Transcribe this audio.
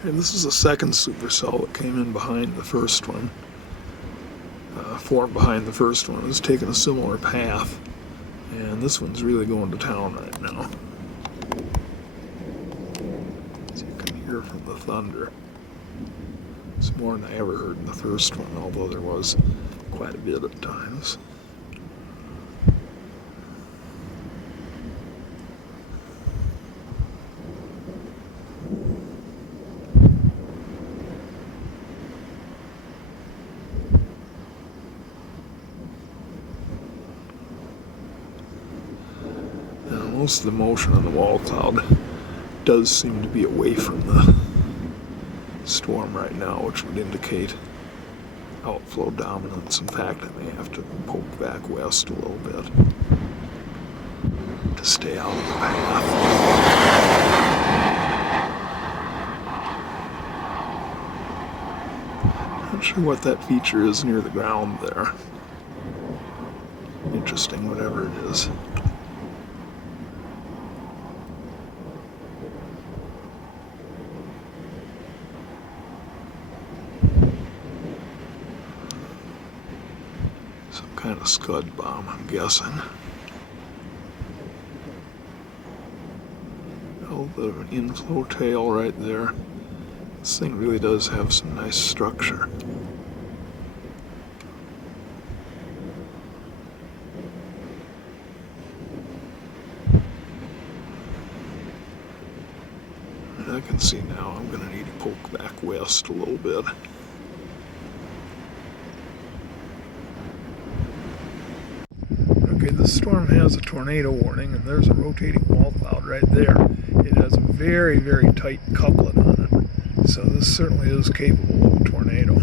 Okay, this is the second supercell that came in behind the first one. Formed behind the first one. It's taking a similar path, and this one's really going to town right now. As you can hear from the thunder. It's more than I ever heard in the first one, although there was quite a bit at times. Now, most of the motion on the wall cloud does seem to be away from the storm right now, which would indicate outflow dominance. In fact, I may have to poke back west a little bit to stay out of the path. Not sure what that feature is near the ground there. Interesting, whatever it is. Some kind of scud bomb, I'm guessing. A little bit of an inflow tail right there. This thing really does have some nice structure. And I can see now I'm going to need to poke back west a little bit. Okay, this storm has a tornado warning, and there's a rotating wall cloud right there. It has a very, very tight couplet on it, so this certainly is capable of a tornado.